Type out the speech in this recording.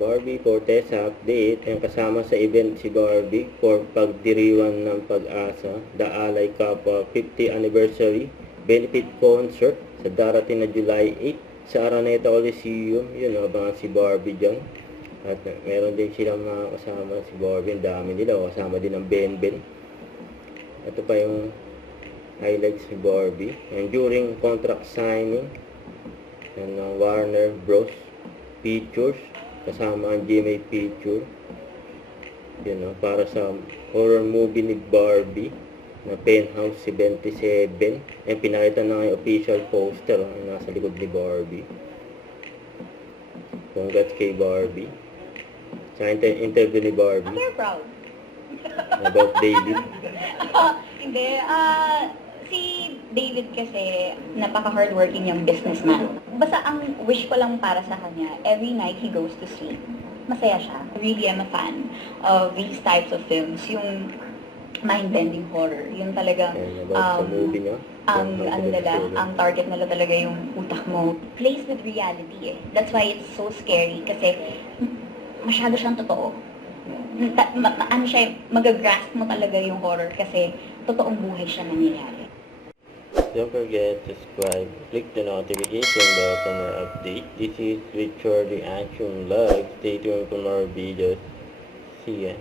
Barbie Fortesa update. Ang kasama sa event si Barbie for pagdiriwang ng Pag-asa, The Alay Cup 50th Anniversary Benefit Concert sa darating na July 8 sa Araneta Coliseum. Yun, abangan si Barbie dyan. At meron din silang mga kasama si Barbie. Ang dami nila. Kasama din ang Ben. Ito pa yung highlights ni Barbie. And during contract signing ng Warner Bros. Pictures, kasama ang GMA Picture, para sa horror movie ni Barbie na Penthouse 77. Pinakita na yung official poster nasa likod ni Barbie. Congrats kay Barbie. Sa interview ni Barbie. I'm very proud. About David. Hindi. Si David kasi napaka-hardworking yung businessman. Basta ang wish ko lang para sa kanya, every night he goes to sleep, masaya siya. I really am a fan of these types of films. Yung mind-bending horror. Yung talagang Sa movie niya. ang target nila talaga yung utak mo. Plays with reality eh. That's why it's so scary kasi masyado siyang totoo. Magagrasp mo talaga yung horror kasi totoong buhay siya nangyayari. Don't forget to subscribe, click the notification bell for more updates. This is Richard Reaction Vlog. Stay tuned for more videos. See ya.